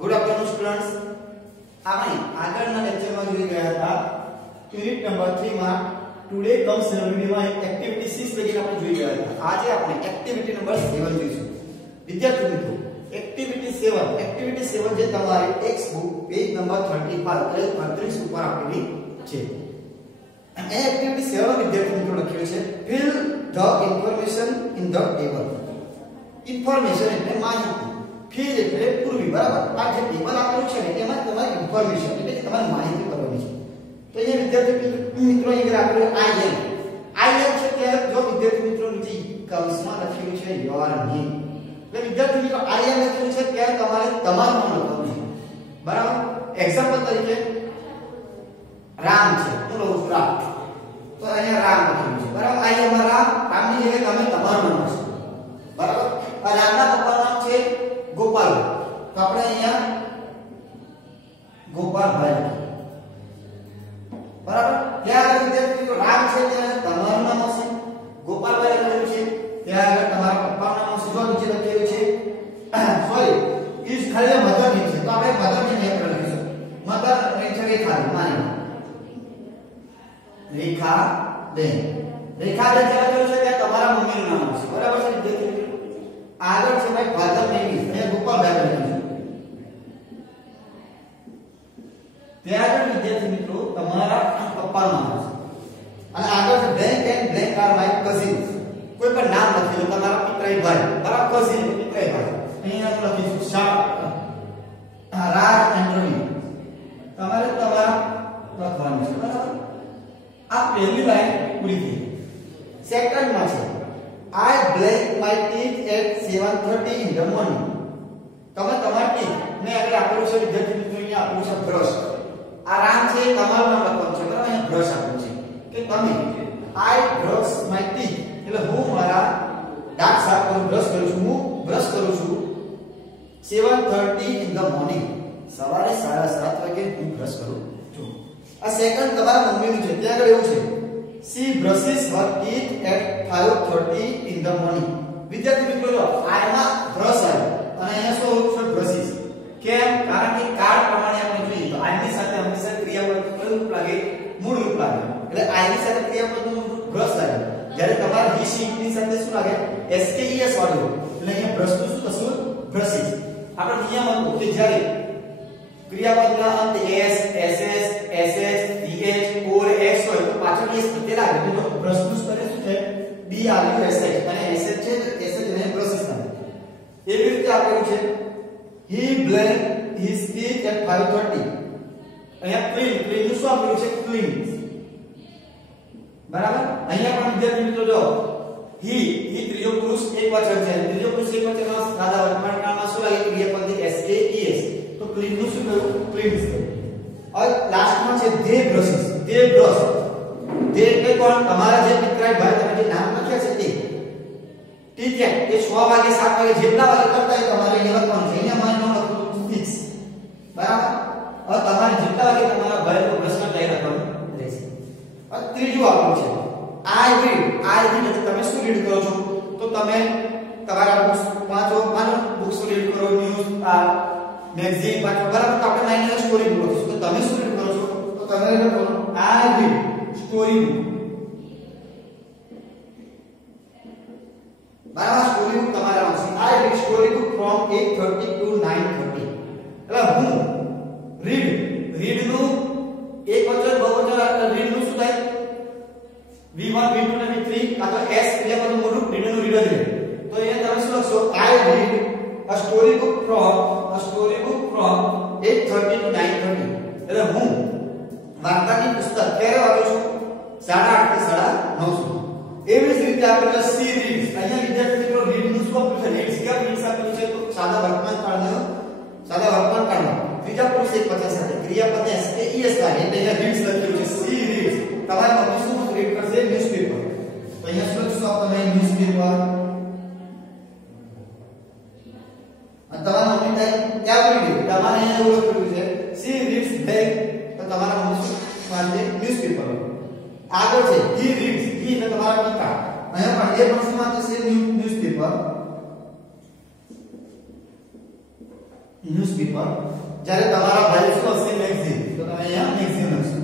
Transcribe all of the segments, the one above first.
Good afternoon students. આપણે આગળના લેક્ચરમાં જોઈ ગયા હતા યુનિટ નંબર 3 માં ટુડે કમ્સ રેવન્યુમાં એક્ટિવિટી 6 લગીને આપણે જોઈ ગયા હતા. આજે આપણે એક્ટિવિટી નંબર 7 જોઈશું. વિદ્યાર્થી મિત્રો, એક્ટિવિટી 7 જે તમારી ટેક્સ્ટ બુક પેજ નંબર 35 ઉપર આપેલી છે. એ એક્ટિવિટી 7 વિદ્યાર્થી મિત્રો લખ્યું છે fill the information in the table. Information એટલે માહિતી, ફિલ એટલે પૂર્વી, બરાબર. આ જે ટેબલ આપેલું છે ને એમાં તમારી ઇન્ફોર્મેશન એટલે કે તમારી માહિતી કરવાની છે. તો અહીંયા વિદ્યાર્થી મિત્રો અહીંયા આપેલું આઈ એમ છે. ત્યારે જો વિદ્યાર્થી મિત્રો નીચે કૌંસમાં લખેલું છે યોર નેમ, એટલે વિદ્યાર્થી મિત્રો આઈ એમ લખેલું છે ત્યારે તમારે તમારું નામ લખવાનું છે, બરાબર. એક્ઝામ્પલ તરીકે રામ છે, હું લઉં છું રામ, તો અહીંયા રામ લખેલું છે, બરાબર. આઈ એમ રામ, રામની જગ્યાએ તમે તમારું નામ લખશો, બરાબર. રામના પપ્પાનું નામ છે ગોપાલ, તો આપણે અહીંયા ગોપાલભાઈ, બરાબર. ત્યાં આગળ વિદ્યાર્થી રામ છે ત્યાં તમારું નામ હશે, ગોપાલભાઈ લખેલું છે ત્યાં આગળ તમારા પપ્પાનું નામ હશે. જો નીચે લખેલું છે સોરી ઇઝ ખાલી મધર નેમ છે, તો આપણે મધર નેમ અહીંયા લખીશું. મધર નેમ છે રેખા, માની રેખાબેન. રેખાબેન જે લખેલું છે ત્યાં તમારા મમ્મીનું નામ હશે, બરાબર છે વિદ્યાર્થી. આગળ છે ભાઈ ફાધર નેમ ઇઝ, અહીંયા ગોપાલભાઈ લખ્યું છે. ત્યાં આગળ વિદ્યાર્થી મિત્રો તમારા પપ્પાનું નામ હશે. અને આગળ છે blank and blank are my cousins, કોઈ પણ નામ લખેલું તમારા પિતરાઈ ભાઈ, બરાબર. કઝિન પિતરાઈ ભાઈ, અહીંયા હું લખીશું શાહ રાજ એન્ડ રવિ, તમારે તમારા લખવાનું છે, બરાબર. આ પહેલી લાઈન પૂરી થઈ. સેકન્ડમાં છે I brush my teeth at 7:30 in the morning. તમે તમારા ટીથ ને આગળ આપેલું છે વિદ્યાર્થી મિત્રો, અહીંયા આપેલું છે બ્રશ. આ રામ છે તમારું નામ લખવાનું છે, બરાબર. અહીંયા બ્રશ આપેલું છે કે તમે I brush my teeth, એટલે હું મારા દાંત સાફ કરું, બ્રશ કરું છું, હું બ્રશ કરું છું 7:30 in the morning, સવારે 7:30 વાગે હું બ્રશ કરું છું. આ સેકન્ડ તમારા મમ્મીનું છે, ત્યાં આગળ એવું છે she brushes her teeth at 5:30 in the morning. વિદ્યાર્થી મિત્રો જો આમાં બ્રશ આવે અને અહીંયા શું છે બ્રશિસ. કેમ? કારણ કે કાર્ડ પ્રમાણે આપણે જોઈએ તો આની સાથે હંમેશા ક્રિયાપદ કયું રૂપ લાગે? મૂળ રૂપ લાગે. એટલે આની સાથે ક્રિયાપદનું બ્રશ લાગે. જ્યારે તમારા he she ની સાથે શું લાગે? skes વાળું, એટલે અહીંયા બ્રશ નું શું થશે? બ્રશિસ. આપણે નિયમ હતો કે જ્યારે ક્રિયાપદના અંતે s ss ss vh or x હોય તો પાછળ s પ્રત્યય લાગે. તો બ્રશ નું સ્તરે શું છે? b આવ્યું sh, અને sh છે તો sh ને બ્રશિસ લાગે. એવી રીતે આપેલું છે he blend his teeth at 5:30. અહીંયા ક્લીન નું શું આપેલું છે? ક્લીન, બરાબર. અહીંયા પણ વિદ્યાર્થી મિત્રો જો he ત્રીજો પુરુષ એકવચન છે, ત્રીજો પુરુષ એકવચનમાં સાદા વર્તમાન કાળમાં શું લાગે? ક્રિયાપદ skes, તો ક્લીન નું શું કહ્યું? ક્લીન્સ. और लास्ट में છે they brushes, they brush. they એટલે કોણ? તમારા જે પિતરાઈ ભાઈ તમે જે નામ લખ્યા છે તે, ઠીક છે. એ 6 વાગે 7 વાગે જેટલા વાગે કરતા હોય તમારે અહીંયા લખવાનું છે. અહીંયા મારી નામ લખવાનું 6, બરાબર. હવે તમારે જેટલા વાગે તમારા ભાઈ નો બ્રશ કરતા એ લખવાનું રહેશે. હવે ત્રીજું આપણું છે I read એટલે તમે શું રીડ કરો છો? તો તમે તમારા બુક્સ વાંચો, બુક્સ રીડ કરો, ન્યૂઝ મેગઝીન વાંચો, બરાબર. તો આપણે નાની સ્ટોરી બુક લખીશું. તો તમે શું રીડ કરો છો? તો તમે લખો I read સ્ટોરી બુક, બરાબર. સ્ટોરી બુક તમારે વાંચી. I read story book from 8:30 to 9:30. એટલે હું રીડ નું એક વચન બહુવચન રીડ નું શું થાય? v1 v2 અને v3 આ તો s ક્રિયાપદનું મૂળ રૂપ રીડ નું રીડ જ રહે. તો અહીંયા તમે શું લખશો? I read a story book from 8:30 to 9:30. એટલે હું વાર્તાની પુસ્તક ક્યારે વાંચું છું? 8:30 થી 9:30. એવી જ રીતે આપણે સી રીડ્સ, અહીંયા વિદ્યાર્થી મિત્રો રીડ નું શું આપેલું છે? રીડ્સ કેમ રીડ્સ આપેલું છે? તો સાદા વર્તમાન કાળનો ત્રીજા પુરુષ એકવચન સાથે ક્રિયાપદ skes લાગે એટલે અહીંયા રીડ્સ લખેલું છે. સી રીડ્સ, તમારી મમ્મી શું રીડ કરશે? ન્યૂઝપેપર. તો અહીંયા શું લખશો તમે? ન્યૂઝપેપર. અને તમારા મમ્મી ક્યાં રીડ? તમારે અહીંયા એવું લખેલું છે સી રીડ્સ બેગ, તો તમારા મમ્મી શું વાંચે? ન્યૂઝપેપર. આગળ છે he reads, he એટલે તમારા પિતા, અહીંયા પણ એ પણ શું વાંચે છે? ન્યૂઝપેપર. ન્યૂઝપેપર જ્યારે તમારા ભાઈ શું હશે મેગઝીન તો તમે અહીંયા મેગઝીન લખશો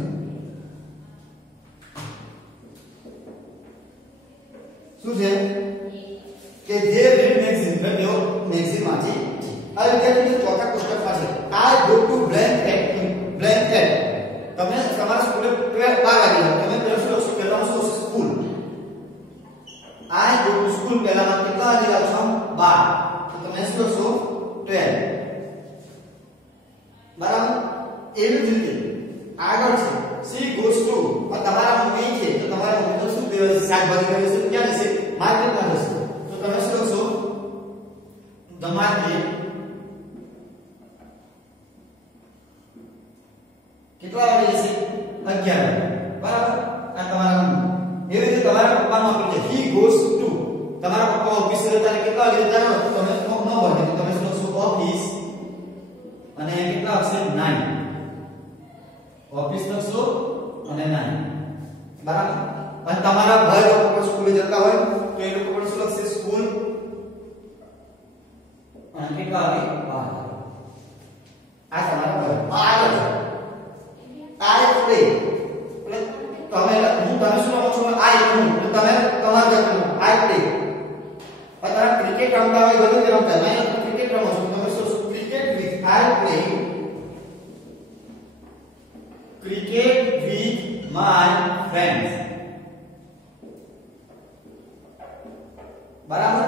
શું છે કે જે રીડ મેગઝીન એટલે તેઓ મેગઝીન વાંચે આ વિદ્યાર્થી ચોથા પુસ્તકમાં છે I go to blank at તમે તમારા સ્કૂલે 12 વાગે તમે પહેલા શું લખશો પહેલા શું school I go to school પહેલામાં કેટલા વાગે લખશો 12 તો તમે શું લખશો 12 બરાબર એવી જ રીતે આગળ છે સી ગોઝ ટુ તમારા મમ્મી છે તો તમારા મમ્મી તો શું કરે છે શાકભાજી કરે છે ક્યાં જશે માર્કેટમાં જશે તો તમે શું લખશો ધ માર્કેટ કેટલા વાગે જશે 11 બરાબર આ તમારા મમ્મી એવી રીતે તમારા પપ્પાનો આપેલ છે હી ગોઝ ટુ તમારા પપ્પા ઓફિસ જતા કેટલા વાગે જતા હોય તો તમે 9 વાગે તો તમે શું લખશો ઓફિસ અને કેટલા આવશે 9 ઓફિસ લખશો અને 9 બરાબર અને તમારા ભાઈ લોકો પણ સ્કૂલે જતા હોય તો એ લોકો પણ શું લખશે સ્કૂલ અને કેટલા વાગે 12 આ તમારા ભાઈ આગળ આઈ પ્લે એટલે તમે હું તમે શું લખો છો આઈ હું તો તમે તમારા જાતનું આઈ પ્લે અથવા ક્રિકેટ રમતા હોય ગમે તે રમતા હોય ક્રિકેટ રમો છો તમે શું cricket with I play cricket with my friends बराबर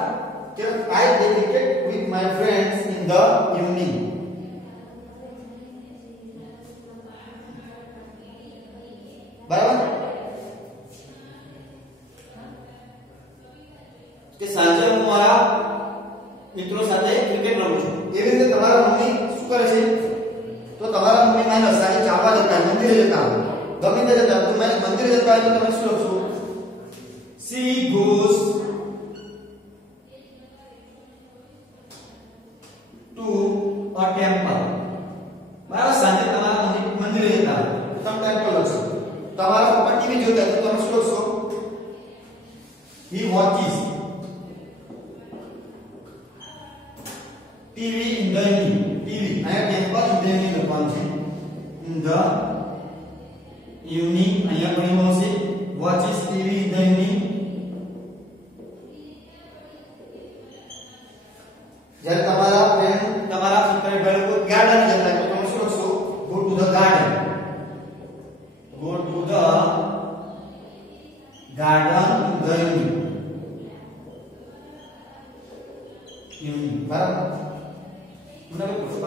कि I play cricket with my friends in the evening बराबर કે સાંજે હું મારા મિત્રો સાથે ક્રિકેટ રમું છું એવી રીતે તમારા મમ્મી શું કરે છે તો તમારા મમ્મી માને સાંજે ચાલવા જતા મંદિરે જતા ગમે તે જતા તો મને મંદિરે જતા તો તમે શું લખશો C goes to a temple બરાબર સાંજે તમારા મમ્મી મંદિરે જતા તમે ટેમ્પલ લખશો તમારા પપ્પા ટીવી જોતા તો તમે શું લખશો he watches TV in the evening TV અહીંયા ટેમ્પલ ઇન ધ ઇવનિંગ લખવાનું છે in the evening અહીંયા પણ એવું આવશે watches TV in the evening જ્યારે તમારા ફ્રેન્ડ તમારા મિત્ર ભાઈ લોકો ગાર્ડન જતા તો તમે શું લખશો go to the garden in the evening બરાબર મને પૂછો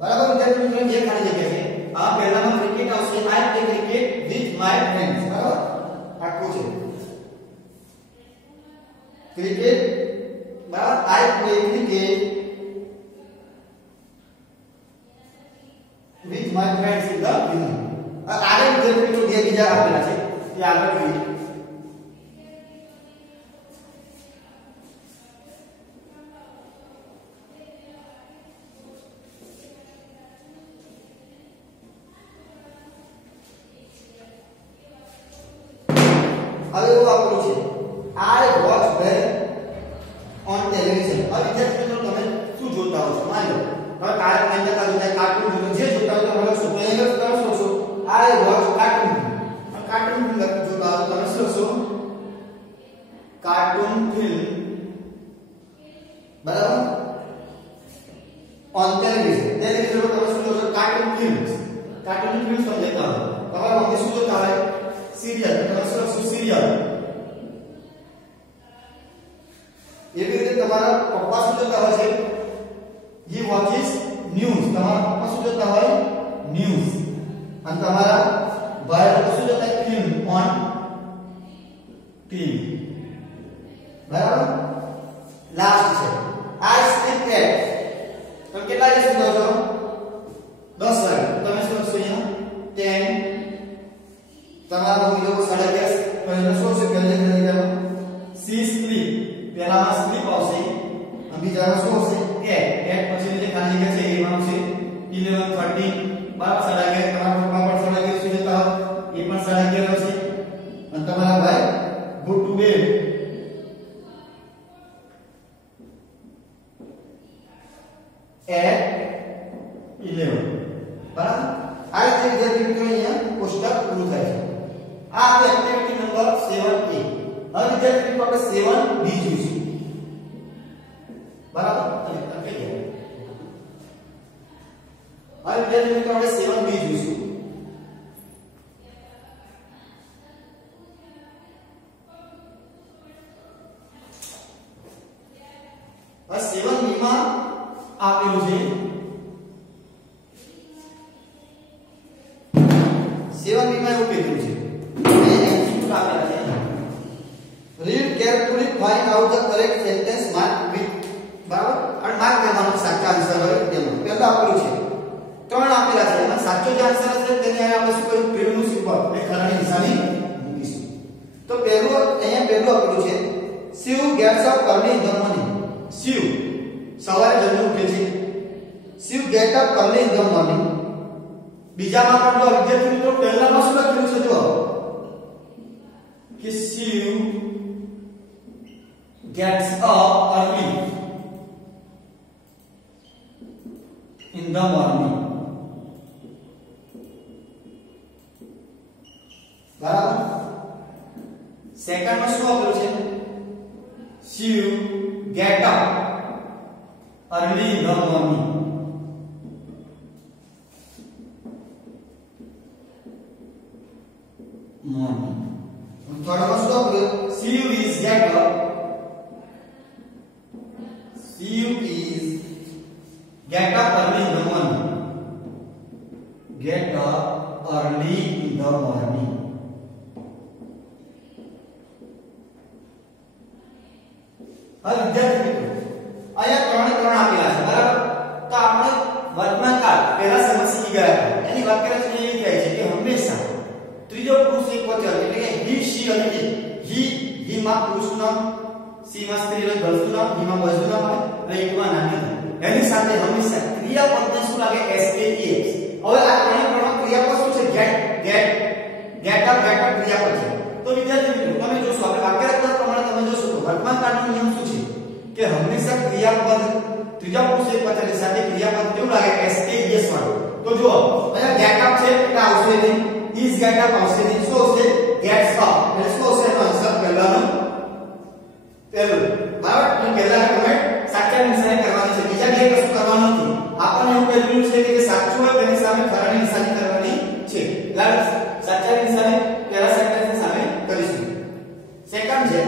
बराबर विद्यार्थी मित्रों ये खाली जगह है आ પહેલામાં ક્રિકેટ આવશે I play cricket with my friends બરાબર આખું છે ક્રિકેટ બરાબર I play cricket with my friends in the evening આગળ વિદ્યાર્થી મિત્રો બે બીજા આપેલા છે એ આગળ જોઈએ હવે એવું આપણું છે I watch them on television હવે વિદ્યાર્થી મિત્રો તમે શું જોતા હો છો માની લો હવે કાર્ટૂન જોતા હોય કાર્ટૂન જે જોતા હોય તમે લખશો તો અહીંયા તમે શું લખશો I watch cartoon કાર્ટૂન જોતા હો તમે શું લખશો કાર્ટૂન ફિલ્મ બરાબર on television ટેલિવિઝન પર તમે શું લખશો કાર્ટૂન ફિલ્મ્સ સમજતા હો તમારા મમ્મી શું જોતા હોય सीरियल તમે શું લખશો सीरियल એવી રીતે તમારા પપ્પા શું જોતા હોય છે he watches news તમારા પપ્પા શું જોતા હોય news અને તમારા ભાઈ લોકો શું જોતા હોય film on TV બરાબર લાસ્ટ છે I sleep at તમે કેટલા વાગે સુતા છો 10 વાગે તમે શું લખશો અહીંયા 10 તમારા મમ્મી લોકો 11:30 પહેલા શું છે પહેલા કરી સી સ્લીપ પહેલામાં સ્લીપ આવશે અને બીજામાં શું આવશે એટ પછી જે ખાલી જગ્યા છે એ at 11 બરાબર આ રીતે વિદ્યાર્થી મિત્રો અહીંયા કોષ્ટક પૂરું થાય છે આ આપણો એક્ટિવિટી નંબર 7A હવે વિદ્યાર્થી મિત્રો આપણે 7B જોઈશું બરાબર હવે વિદ્યાર્થી મિત્રો આપણે 7B જોઈશું આ 7B માં આપેલું છે 7B માં એવું કીધું છે read carefully find out the correct sentence mark with બરાબર અને માર્ક કરવાનો સાચો આન્સર હોય તેમાં પહેલા આપેલું છે ત્રણ આપેલા છે એમાં સાચો જે આન્સર હશે તેને આપણે શું કર્યું પેલું સિમ્બોલ એટલે ખરાની નિશાની મૂકીશું તો પહેલું અહીંયા પહેલું આપેલું છે Shiv gets up early in the morning Shiv સવારે જલ્દી ઉઠે છે Shiv get up early in the morning બીજામાં પણ જો વિદ્યાર્થી મિત્રો પહેલામાં શું લખેલું છે જો કે Shiv gets up early in the morning બરાબર સેકન્ડ માં શું આપેલું છે Shiv get up early in the morning third में શું આપેલું Shiv is get up early in the morning get up early in the morning હવે વિદ્યાર્થી મિત્રો અહીંયા ત્રણે ત્રણ આપેલા છે બરાબર તો આપણે વર્તમાન કાળ પહેલા સમજ શીખી ગયા હતા એની વાક્યરચના એવી કહે છે કે હંમેશા ત્રીજો પુરુષ એકવચન એટલે કે he she અને it he માં પુરુષનું નામ she માં સ્ત્રીનું ગર્લ્સનું નામ he માં બોયઝનું નામ અને it માં નાની એની સાથે હંમેશા ક્રિયાપદને શું લાગે s a e x હવે આ ત્રણે ત્રણ ક્રિયાપદ શું છે get up ક્રિયાપદ છે તો વિદ્યાર્થી મિત્રો તમે જોશો આપણે વાક્યરચના પ્રમાણે તમે જોશો તો વર્તમાન કાળનો નિયમ શું છે કે હંમેશા ક્રિયાપદ ત્રીજા પુરુષ એકવચનની સાથે ક્રિયાપદ કેવું લાગે s a e s વાળું તો જો અહીંયા get up છે એટલે આવશે નહીં is get up આવશે નહીં શું આવશે gets up એટલે શું આવશે એનો આન્સર પહેલાનું પહેલું બરાબર તો પહેલા કમેન્ટ સાચા નિશાની કરવાની છે બીજા બે કશું કરવાનું નથી આપણને એવું કહેલું છે કે જે સાચું હોય તેની સામે ખરાની નિશાની કરવાની છે એટલે સાચા નિશાની પહેલા સેન્ટેન્સની સામે કરીશું સેકન્ડ છે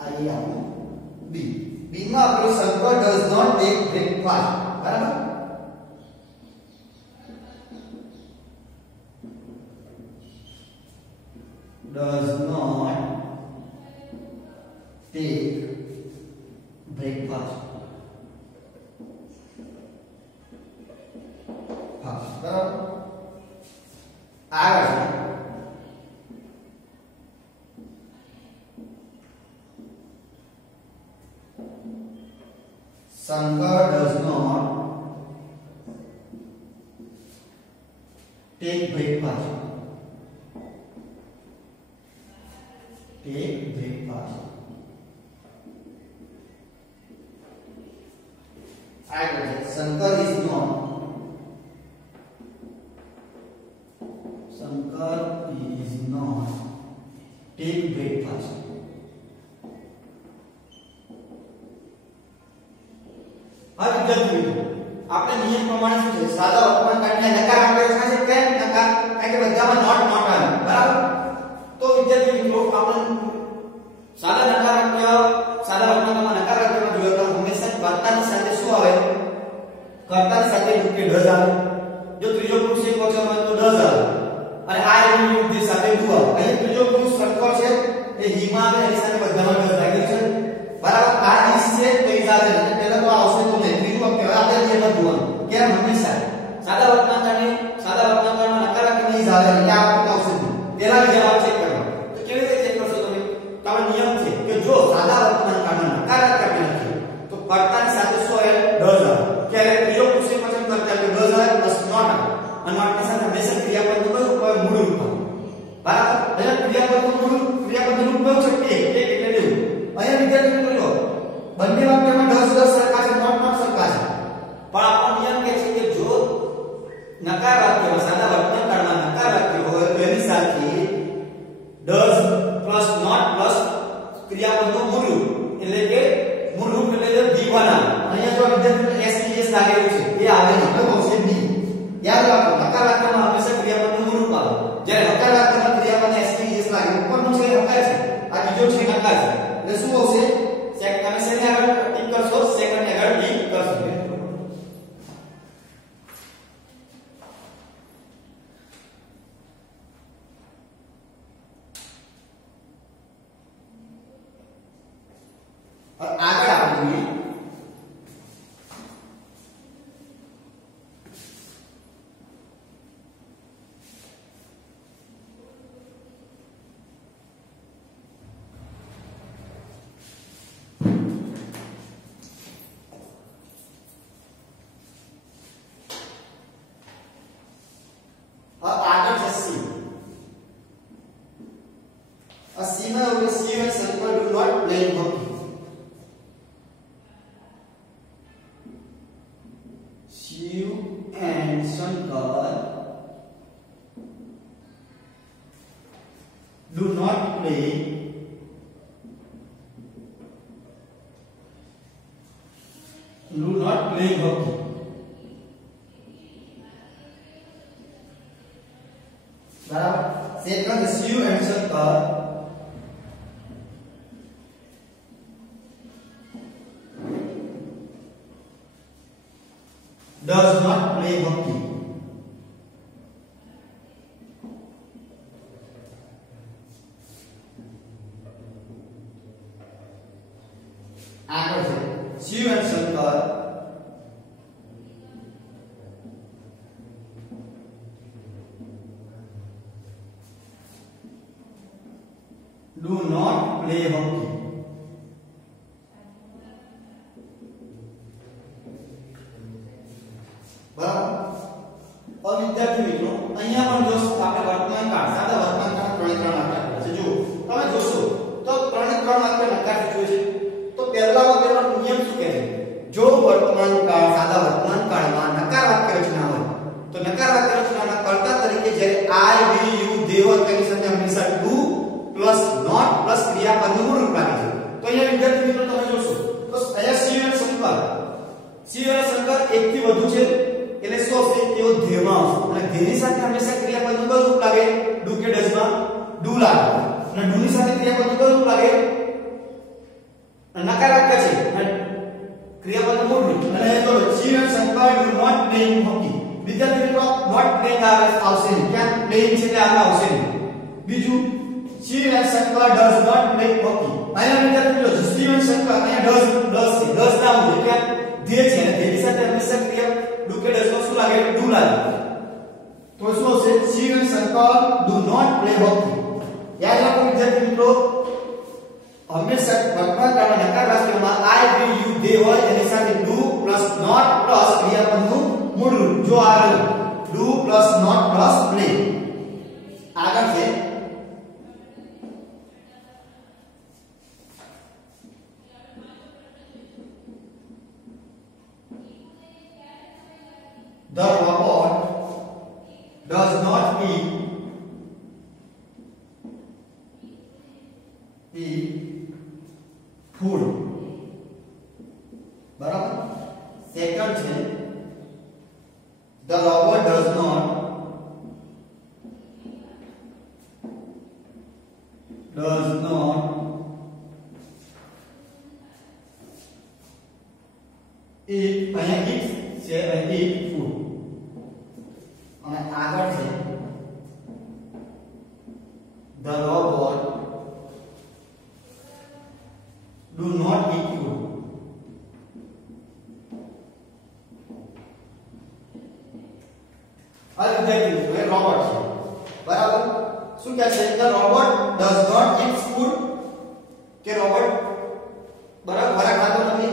આઈ આમ બી માં આપણું Shankar does not take breakfast બરાબર does not take breakfast હા બરાબર આગળ Shankar does not take breakfast Shankar is not take breakfast આ વિદ્યાર્થી મિત્રો આપણે નિયમ પ્રમાણે શું છે સાદા વર્તમાન કાળને નકાર આપેલ છે કેમ નકાર કારણ કે બધામાં નોટ આવે બરાબર તો વિદ્યાર્થી મિત્રો આપણે સાદા નકારાત્મક સાદા વર્તમાનમાં નકારાત્મક જોયો તો હંમેશા કર્તાની સાથે શું આવે કર્તાની સાથે કે ડઝ આવે જો ત્રીજો પુરુષ એકવચન હોય તો ડઝ આવે અને આ યુનિટ સાથે ડુ આવે અહીં ત્રીજો પુરુષ શંકર છે એ હિમા આવે એની સાથે બધામાં ડઝ લાગેલું છે બરાબર આ ઇસ છે તો ઇસ આવે એટલે પહેલા તો આવશે તો નહીં ત્રીજું વાક્ય આપણે જે બધું કેમ હંમેશા સાદા વર્તમાનમાં નકારાત્મક ઇસ આવે એટલે આ વાક્ય આવશે પહેલા જવાબ ચેક કરો તો કેવી રીતે ચેક કરશો તમે તમારો નિયમ છે કે જો સાદા વર્તમાન કાળમાં નકારાત્મક નથી તો કર્તાની સાથે શું આવે ડઝ આવે ક્યારે ત્રીજો પુરુષ એકવચન કરતા એટલે ડઝ આવે પ્લસ નોટ આવે અને નોટની સાથે હંમેશા ક્રિયાપદનું કયું રૂપ આવે મૂળ રૂપ આવે બરાબર એટલે ક્રિયાપદનું રૂપ છે ટેક એટલે દેવું અહીંયા વિદ્યાર્થી મિત્રો બંને એસ લાગેલું છે એ આવે નહીં તો આવશે બી યાદ રાખો હકાર વાક્યમાં હંમેશા ક્રિયાપદનું મૂળ રૂપ આવે જ્યારે હકાર વાક્યમાં ક્રિયાપદને એસ ની એસ લાગે ઉપરનું છે હકાર છે આ બીજો છે હકાર છે એટલે શું આવશે તમે શેની આગળ ટીક કરશો સેકન્ડ ની આગળ ટીક કરશો और आगे આપણે आगे છે સી આ સી માં હવે સી અને circle do not play hockey Shiv and Shankar do not play hockey. बराबर second Shiv and Shankar does not play hockey. आगे से Shiv and Shankar do not play hockey. और विद्यार्थी मित्रों અહીંયા પણ જો આપણે વર્તમાન કાળ સાદા વર્તમાન કાળ ત્રણે ત્રણ આપ્યા છે જો તમે જોશો તો ત્રણે ત્રણ વાક્ય નકાર સૂચવે છે તો પહેલા વાક્યનો નિયમ શું કહે છે જો વર્તમાન કાળ સાદા વર્તમાન કાળમાં નકાર વાક્ય રચના હોય તો નકાર વાક્ય રચનાના કર્તા તરીકે જ્યારે આઈ વી યુ they હોય તેની સાથે હંમેશા do પ્લસ નોટ પ્લસ ક્રિયાપદનું મૂળ રૂપ લાગે છે તો અહીંયા વિદ્યાર્થી મિત્રો તમે જોશો તો અહીંયા શિવ અને શંકર એક થી વધુ છે એટલે શું આવશે તેઓ ધ્યેયમાં આવશે અને ધ્યેયની સાથે હંમેશા ક્રિયાપદનું કયું રૂપ લાગે ડુ કે ડઝ માં ડુ લાગે અને ડુ ની સાથે ક્રિયાપદનું કયું રૂપ લાગે નકાર વાક્ય છે અને ક્રિયાપદનું મૂળ રૂપ અને તો શિવ અને Shankar do not playing hockey વિદ્યાર્થી મિત્રો નોટ પ્લેઇંગ આવશે નહીં ક્યાં પ્લેઇંગ છે તે આગળ આવશે નહીં બીજું શિવ અને Shankar does not play hockey અહીંયા વિદ્યાર્થી મિત્રો શિવ અને શંકર અહીંયા ડઝ છે ડઝ ના હોય ક્યાં ધ્યેય છે અને ધ્યેયની સાથે હંમેશા ક્રિયા ડુ કે ડઝ માં શું લાગે ડુ લાગે તો શું હશે શિવ અને Shankar do not play hockey યાદ રાખો વિદ્યાર્થી મિત્રો હંમેશા વર્તમાન કાળમાં નકાર વાક્યમાં આઈ વી યુ they હોય એની સાથે ડુ પ્લસ નોટ પ્લસ ક્રિયાપદનું મૂળ રૂપ જો આવે do plus not plus play આગળ છે The robot does not eat food. बराबर सेकंड છે The robot does not eat અહીંયા eat છે અહીંયા eat food અને આગળ છે The robot do not eat food. આ વિદ્યાર્થી મિત્રો રોબોટ છે બરાબર શું કહે છે The robot does not eat food કે રોબોટ બરાબર ખોરાક ખાતો નથી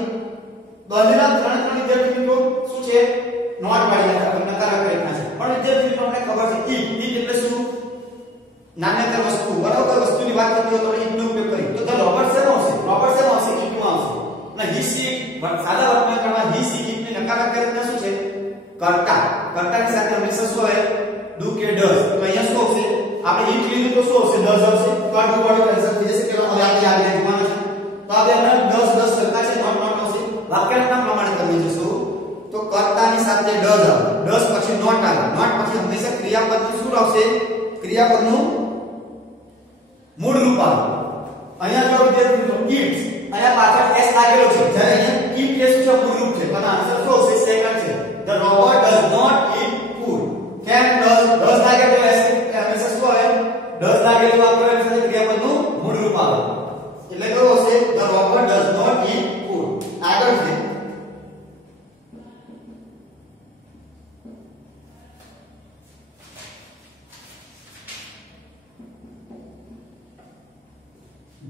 બંનેના ત્રણ વિદ્યાર્થી મિત્રો શું છે નોટ વાળી નકારાત્મક રચના છે પણ વિદ્યાર્થી મિત્રો આપણે ખબર છે ઈટ એટલે શું નાન્યતર વસ્તુ બરાબર વસ્તુની વાત કરતી હોય તો ઈટ નો ઉપયોગ કરી તો The robot શેનો આવશે ઈટ માં આવશે અને he she સાદા વર્તમાન કાળમાં he she ઈટ ની નકારાત્મક રચના શું છે કર્તાની સાથે હંમેશા શું આવે ડુ કે ડઝ તો અહીંયા શું આવશે આપણે ઈટ લીધું તો શું આવશે ડઝ આવશે તો આ ડુ વાળો કેન્સલ થઈ જશે કે હવે આપણે આગળ જોવાનું છે તો આપણે ડઝ કરતા છે નોટ આવશે વાક્યના પ્રમાણે તમે જોશો તો કર્તાની સાથે ડઝ આવે, ડઝ પછી નોટ આવે, નોટ પછી હંમેશા ક્રિયાપદનું શું આવશે? ક્રિયાપદનું મૂળ રૂપ આવે. અહીંયા જો વિદ્યાર્થી મિત્રો કિડ્સ, અહીંયા પાછળ s લાગેલો છે, જ્યારે અહીંયા eat એ શું છે? મૂળ રૂપ છે, પણ આન્સર શું આવશે? સેકન્ડ છે. The robot does not eat food. કેમ? does લાગેલો s હંમેશા શું આવે? does લાગેલું વાક્ય એની સાથે ક્રિયાપદનું મૂળ રૂપ આવે, એટલે કયો હશે? The robot does not eat food. આગળ છે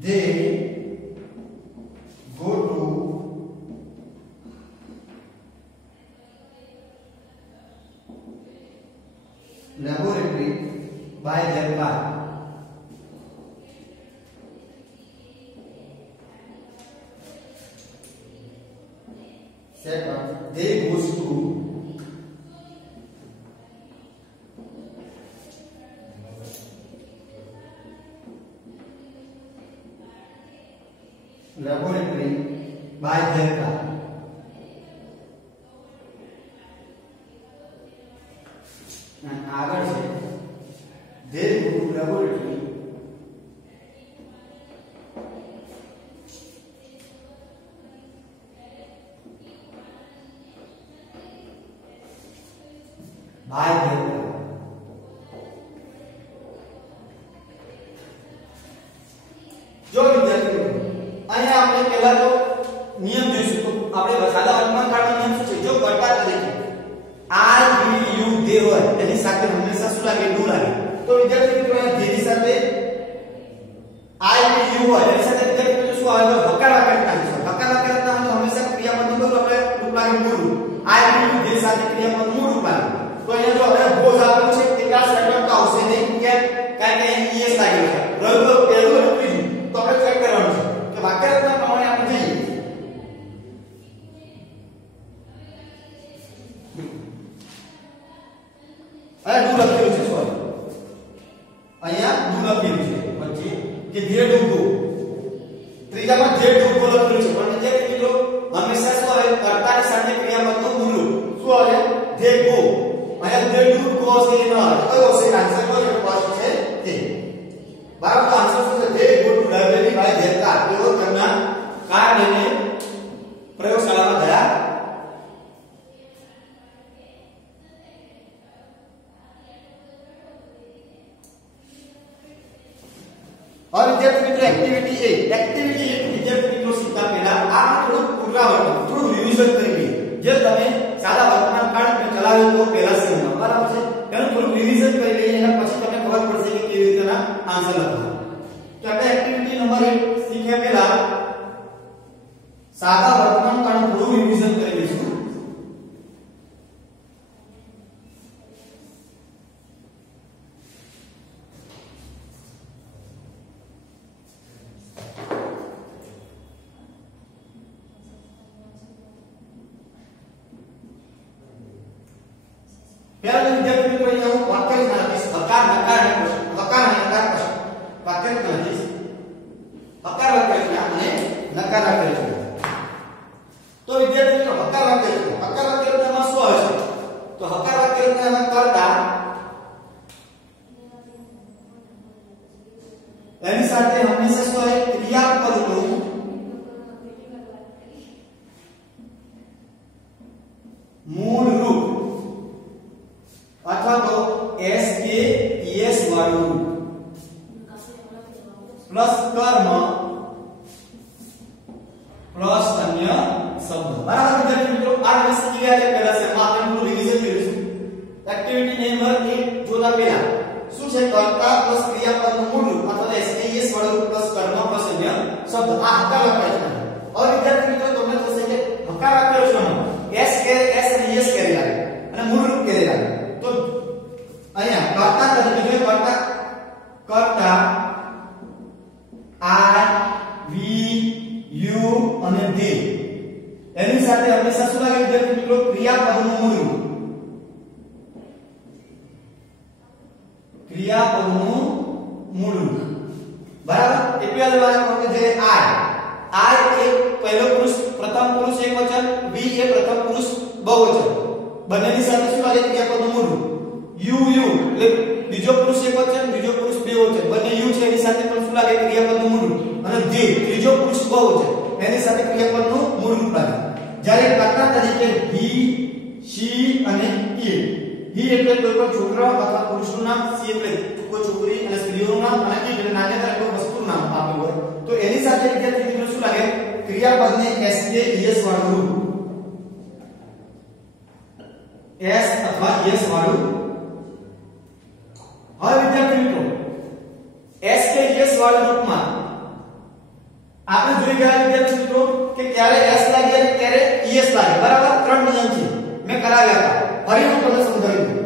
they go to laboratory by their car. Second, they goes to laboratory by their car. And આગળ છે they go to laboratory by their car. જો વિદ્યાર્થીઓ અહીંયા આપણે પહેલા તો નિયમ જોઈશું, તો આપણે સાદા વર્તમાન કાળનો નિયમ શું છે? જો કર્તા તરીકે I will you they હોય એની સાથે હંમેશા શું લાગે? do લાગે. તો વિદ્યાર્થી મિત્રો અહીંયા they ની સાથે I will you હોય એની સાથે વિદ્યાર્થી મિત્રો શું આવે? તો હકાર વાક્ય થાય છે. હકાર વાક્ય થાય તો હંમેશા ક્રિયાપદનું કયું આપણે રૂપ લાગે? મૂળ રૂપ. I will you they સાથે ક્રિયાપદ મૂળ રૂપ લાગે. તો અહીંયા જો હવે બોઝ આપેલું છે કેટલા સેકન્ડ તો આવશે નહીં, કેમ? કારણ કે અહીં es લાગેલો છે. રહ્યું તો પહેલું અને ત્રીજું, તો આપણે ચેક કરવાનું છે કે વાક્ય રચના પ્રમાણે આપણે જઈએ. અહીંયા ડુ લખેલું છે, સોરી અહીંયા ડુ લખેલું છે પછી કે ધે ડુ ગો, ત્રીજામાં ધે ડુ ગો લખેલું છે, પણ જે મિત્રો હંમેશા શું આવે? કર્તાની સાથે ક્રિયાપદનું મૂળ રૂપ શું આવે? They go. અહીંયા ધે ડુ ગો છે ન આવે, કયો છે આન્સર? કયો છે? ફર્સ્ટ છે તે. બરાબર, તો આન્સર શું છે? They go to library by their car. તેઓ તેમના કાર લઈને પ્રયોગશાળામાં ગયા. और विद्यार्थी मित्रों एक्टिविटी एक विद्यार्थी मित्रों सीखता पहला आप थोड़ा पुनरावर्तन थोड़ा रिवीजन करेंगे જે તમે સાદા વર્તમાન કાળ में ચલાવ્યો તો પહેલા સેમમાં, બરાબર છે? તેનું થોડું રિવીઝન કરી લઈએ, એના પછી તમને ખબર પડશે કે કેવી રીતના આન્સર લખવા. તો આપણે એક્ટિવિટી નંબર 1 શીખ્યા પહેલા સાદા વર્તમાન કાળનું થોડું રિવીઝન કરી લઈશું. પહેલા વિદ્યાર્થી મિત્રો અહીંયા હું વાક્ય લખીશ, હકાર નકાર પ્રશ્ન વાક્ય લખીશ, હકાર લખેલું છે અને નકાર લખેલું છે. તો વિદ્યાર્થી મિત્રો હકાર લખેલું છે, હકાર લખેલું એમાં શું આવે છે? તો હકાર લખેલું એમાં કર્તા એની સાથે હંમેશા શું આવે? ક્રિયાપદનું મૂળ રૂપ અથવા તો s કે es વાળું પ્લસ કર્મ પ્લસ અન્ય શબ્દ. બરાબર વિદ્યાર્થી મિત્રો, આ તમે શીખી ગયા છે. પહેલા સેમમાં આપણે થોડું રિવીઝન કરીશું. એક્ટિવિટી નંબર 1 જોતા પહેલા શું છે? કર્તા પ્લસ ક્રિયાપદનું મૂળ રૂપ અથવા તો s કે es વાળું પ્લસ કર્મ પ્લસ અન્ય શબ્દ. આ હકાર લખાય છે. હવે વિદ્યાર્થી મિત્રો તમને થશે કે હકાર લખેલો છે, s કે s અને es કરી લાગે અને મૂળ રૂપ કરી લાગે. તો અહીંયા કર્તા તરીકે જો કર્તા I we you અને they એની સાથે હંમેશા શું લાગે વિદ્યાર્થી મિત્રો? ક્રિયાપદનું મૂળ રૂપ. ક્રિયાપદનું મૂળ રૂપ, બરાબર? એટલે આ વાત કે જે I એ પહેલો પુરુષ પ્રથમ પુરુષ એકવચન, we એ પ્રથમ પુરુષ બહુવચન. બહુવચન બંનેની સાથે શું લાગે ક્રિયાપદનું મૂળરૂપ યુ યુ એટલે બીજો પુરુષ એકવચન બીજો પુરુષ બેવચન બંને યુ છે એની સાથે પણ શું લાગે ક્રિયાપદનું મૂળરૂપ અને ધે ત્રીજો પુરુષ બહુવચન એની સાથે ક્રિયાપદનું મૂળરૂપ લાગે જ્યારે કર્તા તરીકે હી શી અને ઇટ હી એટલે કોઈ પણ છોકરો અથવા પુરુષનું નામ સી એટલે કોઈ છોકરી અને સ્ત્રીઓનું નામ અને ઇટ એટલે નાના કોઈ વસ્તુનું નામ આપેલું હોય તો એની સાથે વિદ્યાર્થી મિત્રો શું લાગે ક્રિયાપદને એસ કે એસ વાળું રૂપ એસ અથવા એસ વાળું હવે વિદ્યાર્થી મિત્રો એસ કે એસ વાળા રૂપમાં આપણે જોઈ ગયા વિદ્યાર્થી મિત્રો કે ક્યારે એસ લાગે અને ક્યારે એસ લાગે બરાબર ત્રણ નિયમ છે મેં કરાવ્યા હતા ફરી હું તમને સમજાવી દઉં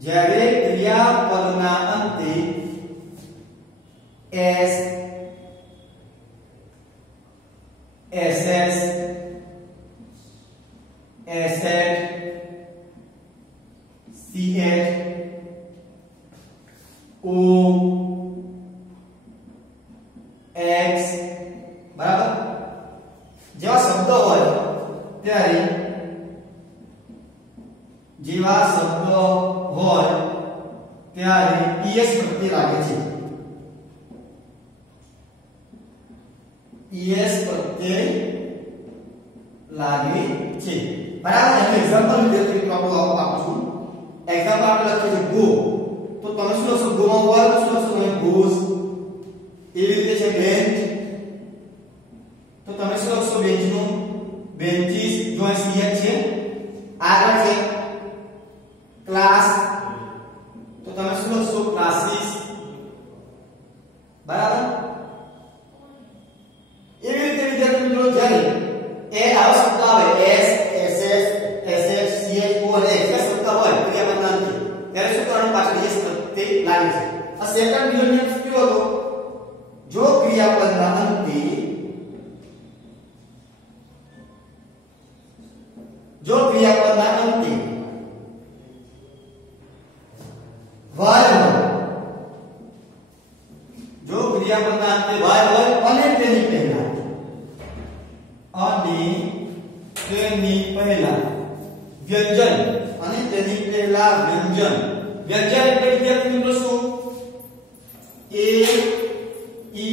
જ્યારે ક્રિયાપદના અંતે S ss sh ch o x બરાબર જેવા શબ્દો હોય ત્યારે es પ્રત્યય લાગે છે es પ્રત્યય લાગે છે બરાબર એનું એક્ઝામ્પલ વિદ્યાર્થી મિત્રો આપણે આપું છું એક્ઝામ્પલ આપણે લખીએ છીએ ગો તો તમે શું લખશો ગો માં વર્બ શું લખશો તમે goes એવી રીતે છે બેન્ચ તો તમે શું લખશો બેન્ચ નું બેન્ચીસ જો ch છે આગળ છે ક્લાસ તો તમે શું લખશો ક્લાસીસ બરાબર એવી રીતે વિદ્યાર્થી મિત્રો જ્યારે એ આવો શબ્દ આવે s ss sh ch o અને x શબ્દ હોય ક્રિયાપદના અંતે ત્યારે શું કરવાનું પાછળ s પ્રત્યય લાગે છે આ સેકન્ડ નિયમ કયો હતો જો ક્રિયાપદના અંતે ક્રિયાપદના અંતે y હોય અને તેની પહેલા વ્યંજન અને તેની પહેલા વ્યંજન વ્યંજન એટલે વિદ્યાર્થી મિત્રો શું a e i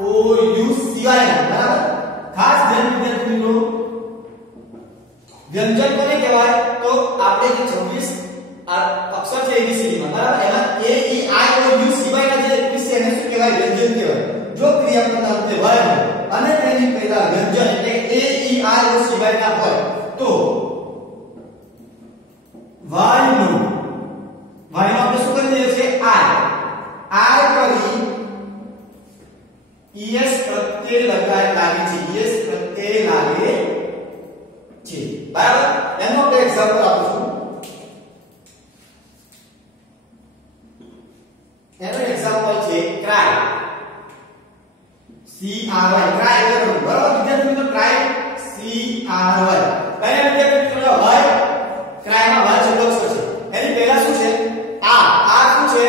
o u સિવાયના બરાબર ખાસ ધ્યાન વિદ્યાર્થી મિત્રો વ્યંજન કોને કહેવાય તો આપણે જે 26 અક્ષર છે ABCD માં બરાબર એમાં a e i o u સિવાયના જે 21 છે એને શું કહેવાય વ્યંજન કહેવાય જો ક્રિયાપદના અંતે y હોય અને તેની પહેલા વ્યંજન એટલે a e i o સિવાયના હોય તો y નો આપણે શું કરી દઈએ છે i કરી es પ્રત્યય લાગે છે es પ્રત્યય લાગે છે બરાબર એનો આપણે એક્ઝામ્પલ આપું છું એનો એક્ઝામ્પલ છે cry c r y cry બરાબર વિદ્યાર્થી મિત્રો cry c r y અને વિદ્યાર્થી મિત્રો y cry માં y શબ્દ છે એની પહેલા શું છે આ શું છે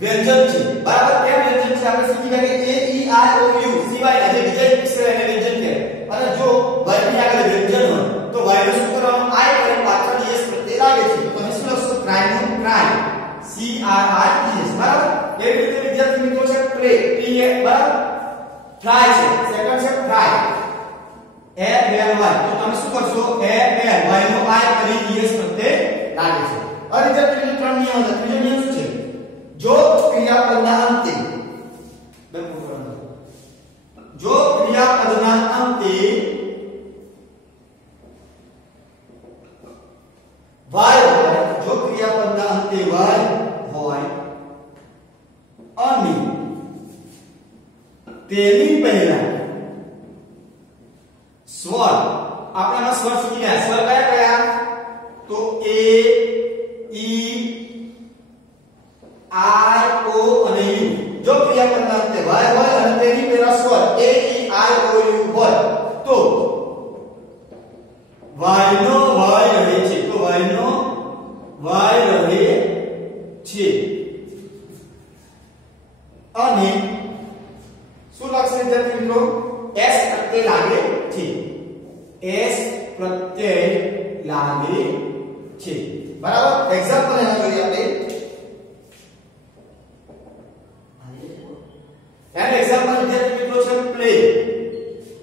વ્યંજન છે બરાબર કે વ્યંજન છે આપણે શીખી ગયા કે a e i o u સિવાય જે બીજા અક્ષર એને વ્યંજન કહે અને જો y ની આગળ વ્યંજન હોય તો y નું શું કરવાનું i કરી પાછળ s પ્રત્યય લાગે છે તો તમે શું લખશો cry નું cry c r i e s બરાબર એ રીતે વિદ્યાર્થી મિત્રો છે પ્લે p a બરાબર try છે સેકન્ડ છે try a l y તો તમે શું કરશો a l y no i કરી es પ્રત્યય લાગે છે હવે વિદ્યાર્થી મિત્રો ત્રણ નિયમ છે ત્રીજો નિયમ શું છે જો ક્રિયાપદના અંતે જો ક્રિયાપદના અંતે જો ક્રિયાપદના અંતે y હોય અને તેની પહેલા સ્વર આપણે આ સ્વર શીખી ગયા સ્વર કયા કયા તો a e I O અને U જો ક્રિયાપદના અંતે y હોય અને તેની પહેલા સ્વર a e I O U હોય તો y નો y રહે છે તો y નો y લાગે છે બરાબર એક્ઝામ્પલ એના જોઈએ આપણે એન્ડ એક્ઝામ્પલ વિદ્યાર્થી મિત્રો છે પ્લે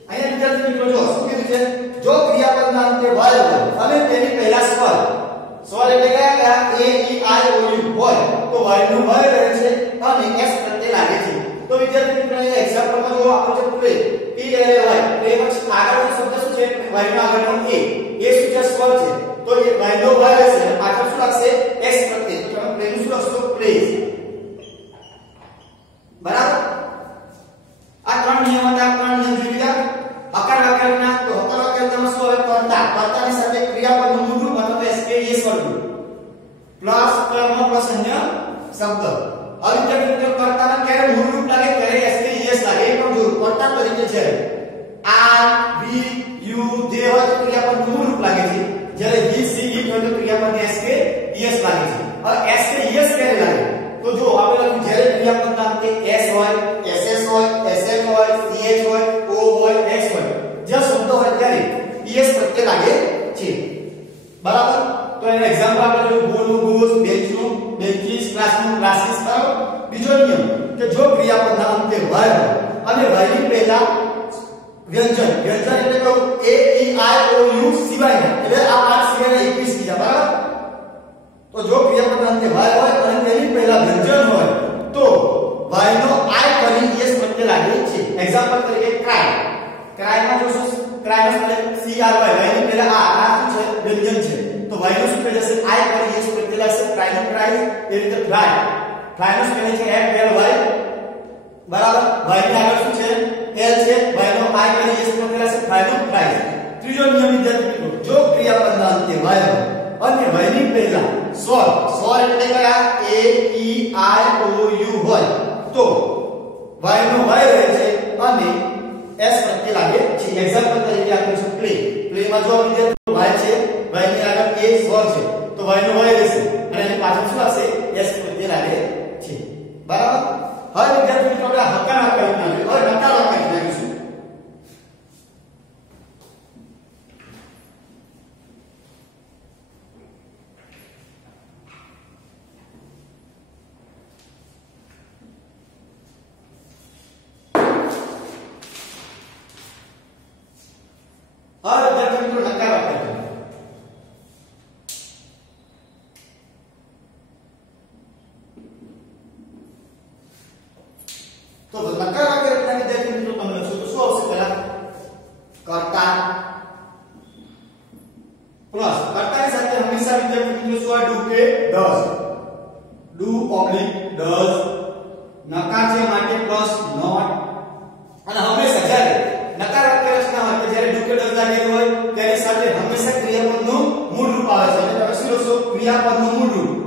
અહીંયા વિદ્યાર્થી મિત્રો જો શું કીધું છે જો ક્રિયાપદના અંતે y હોય અને તેની પહેલા સ્વર એટલે કયા a e i o u હોય તો y નું y રહે છે અને s પ્રત્યે લાગે છે તો વિદ્યાર્થી મિત્રો અહીંયા એક્ઝામ્પલમાં જો આપણે છે play p l a y play પછી આગળનો શબ્દ શું છે y નો આગળનો a શું છે સ્વર છે તો એ y નો y રહેશે આગળ શું લાગશે s પ્રત્યે તો તમે પ્લે નું શું લખશો પ્લેઝ બરાબર આ ત્રણ નિયમ હતા ત્રણ નિયમ જોઈ લીધા હકાર વાક્યના તો હકાર વાક્યમાં શું આવે કર્તાની સાથે ક્રિયાપદનું મૂળ રૂપ અથવા s કે s વર્ગ પ્લસ કર્મ પ્લસ અન્ય શબ્દ હવે વિદ્યાર્થી કર્તાના ક્યારે મૂળ રૂપ લાગે ત્યારે s કે s લાગે એ પણ જોયું કર્તા તરીકે છે r v u જે હોય તો ક્રિયાપદનું મૂળ રૂપ લાગે છે જ્યારે he she it હોય તો ક્રિયાપદ s કે es લાગે છે હવે s કે es ક્યારે લાગે તો જો આપણે લખ્યું જ્યારે ક્રિયાપદના અંતે s હોય ss હોય sn હોય ch હોય o હોય x હોય જે શબ્દ હોય ત્યારે es પ્રત્યે લાગે છે બરાબર તો એનું એક્ઝામ્પલ આપણે જોયું ગોનું ગોસ બેન્ચનું બેન્ચીસ ક્લાસનું ક્લાસીસ બરાબર બીજો નિયમ કે જો ક્રિયાપદના અંતે y હોય અને y ની પહેલા વ્યંજન એટલે કહું a e i o u સિવાય એટલે આ પાંચ સિવાય 21 બીજા બરાબર તો જો ક્રિયાપદના અંતે y હોય અને તેની પહેલા વ્યંજન હોય તો y નો i કરી s પ્રત્યે લાગે છે એક્ઝામ્પલ તરીકે ક્રાય માં જો ક્રાય નો c r y ની પહેલા આ શું છે વ્યંજન છે તો y નો શું થઈ જશે i કરી s પ્રત્યે લાગશે ક્રાય નો ક્રાય એ રીતે ફ્લાય નો શું કહે છે f l y બરાબર y ની આગળ શું છે l છે y નો i કરી s પ્રત્યે લાગશે ફ્લાય નો ફ્લાય ત્રીજો નિયમ વિદ્યાર્થી મિત્રો જો ક્રિયાપદના અંતે y હોય અને y ની પહેલા સ્વર એટલે કયા a e i o u હોય તો y નો y રહે છે અને s પ્રત્યે લાગે છે એક્ઝામ્પલ તરીકે આપણે શું પ્લે માં જો વિદ્યાર્થીઓ y છે y ની આગળ a સ્વર છે તો y નો y રહેશે અને એની પાછળ શું આવશે s પ્રત્યે લાગે છે બરાબર હવે વિદ્યાર્થીઓ મિત્રો આપણે હકાર વાક્ય જોઈએ હવે નકાર વાક્ય જોઈશું તો નકાર વાક્ય રચના વિદ્યાર્થી મિત્રો તમે લખશો તો શું આવશે પહેલા કર્તા પ્લસ કર્તાની સાથે હંમેશા વિદ્યાર્થી મિત્રો શું હોય ડુ કે ડઝ ડુ ઓબ્લિક ડઝ નકાર છે માટે પ્લસ નોટ અને હંમેશા જ્યારે નકાર વાક્ય રચના હોય કે જ્યારે ડુ કે ડઝ લાગેલું હોય તેની સાથે હંમેશા ક્રિયાપદનું મૂળ રૂપ આવે છે એટલે તમે શું લખશો ક્રિયાપદનું મૂળ રૂપ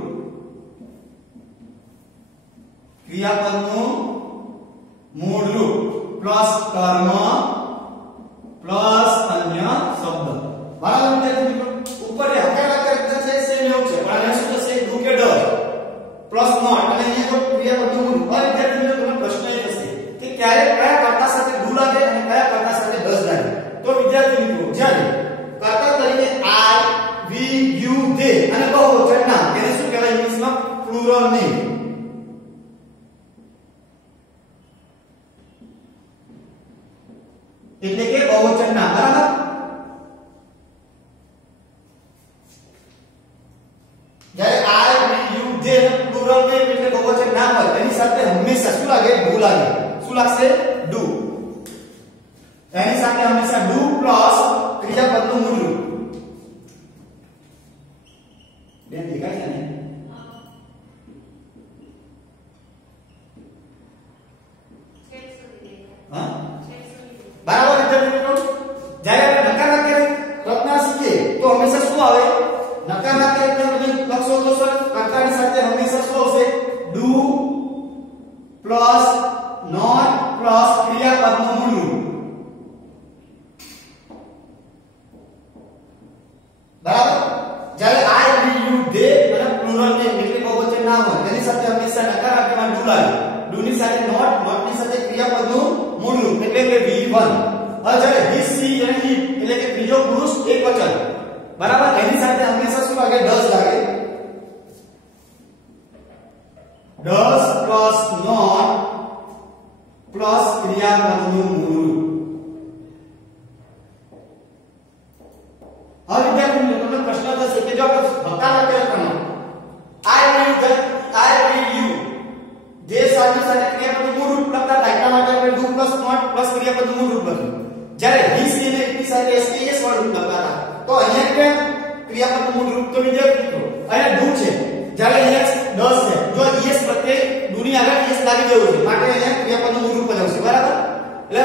મૂળ રૂપ પ્લસ કર્મ પ્લસ અન્ય શબ્દ બરાબર વિદ્યાર્થી મિત્રો ઉપર જે હકાર વાક્ય રચના છે સેમ એવું છે પણ અહીંયા શું થશે ડુ કે ડઝ પ્લસ નોટ અને અહીંયા જો ક્રિયાપદનું મૂળ રૂપ હવે વિદ્યાર્થી મિત્રો તમને પ્રશ્ન એ થશે કે ક્યારે કયા કર્તા સાથે ડુ લાગે અને કયા કર્તા સાથે ડઝ લાગે તો વિદ્યાર્થી મિત્રો જ્યારે કર્તા તરીકે I we you they અને બહુવચન નામ એને શું કહેવાય ઇંગ્લિશમાં પ્લુરલ નેમ એટલે કે બહુવચન નામ બરાબર જ્યારે I we you they plural name એટલે બહુવચન નામ હોય એની સાથે હંમેશા શું લાગે ડુ લાગે શું લાગશે ડુ એની સાથે હંમેશા ડુ પ્લસ ક્રિયાપદનું મૂળ રૂપ બેન દેખાય છે ને હા બરાબર વિદ્યાર્થી મિત્રો જ્યારે આપણે નકાર વાક્ય રચના શીખીએ તો હંમેશા શું આવે નકાર વાક્ય રચના તમે લખશો તો સર કર્તાની સાથે હંમેશા શું આવશે ડુ પ્લસ નોટ પ્લસ ક્રિયાપદનું મૂળ રૂપ બરાબર જ્યારે I we you they અને પ્લુરલ નેમ એટલે બહુવચન નામ હોય તેની સાથે હંમેશા નકાર વાક્યમાં ડુ લાગે ડુ ની સાથે નોટ ની સાથે ક્રિયાપદનું મૂળ રૂપ એટલે કે V1 હવે જ્યારે he she અને it એટલે કે ત્રીજો પુરુષ એકવચન બરાબર એની સાથે હંમેશા શું લાગે ડઝ લાગે ડઝ પ્લસ નોટ પ્લસ ક્રિયાપદનું મૂળ હવે વિદ્યાર્થી મિત્રો તમને પ્રશ્ન થશે કે જો આપણે હકાર વાક્ય લખવાનું I will you જે સાથે સાથે ક્રિયાપદનું મૂળ રૂપ લખતા હતા એટલા માટે આપણે do પ્લસ નોટ પ્લસ ક્રિયાપદનું મૂળ રૂપ લખ્યું જ્યારે he she ને એની સાથે SKS વાળું રૂપ લખતા હતા તો અહીંયા કે ક્રિયાપદનું મૂળ રૂપ તો વિદ્યાર્થી મિત્રો અહીંયા do છે જ્યારે અહીંયા does છે જો es પ્રત્યે do ની આગળ es લાગી દેવું છે માટે અહીંયા ક્રિયાપદનું મૂળ રૂપ જ આવશે બરાબર એટલે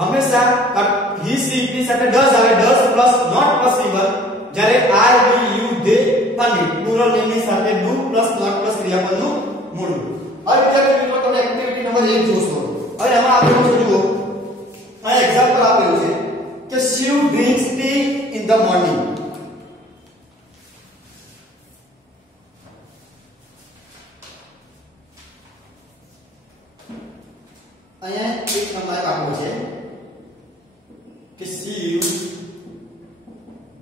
હંમેશા he she ની સાથે does આવે does plus not plus v1 જ્યારે I will you they અને પ્લુરલ નેમની સાથે do પ્લસ નોટ પ્લસ ક્રિયાપદનું મૂળ રૂપ હવે વિદ્યાર્થી મિત્રો તમે એક્ટિવિટી નંબર 1 જોશો હવે આમાં આપેલું છે જુઓ આ એક્ઝામ્પલ આપેલું છે કે Shiv drinks tea in the morning અહીંયા એક નંબર આપેલો છે કે Shiv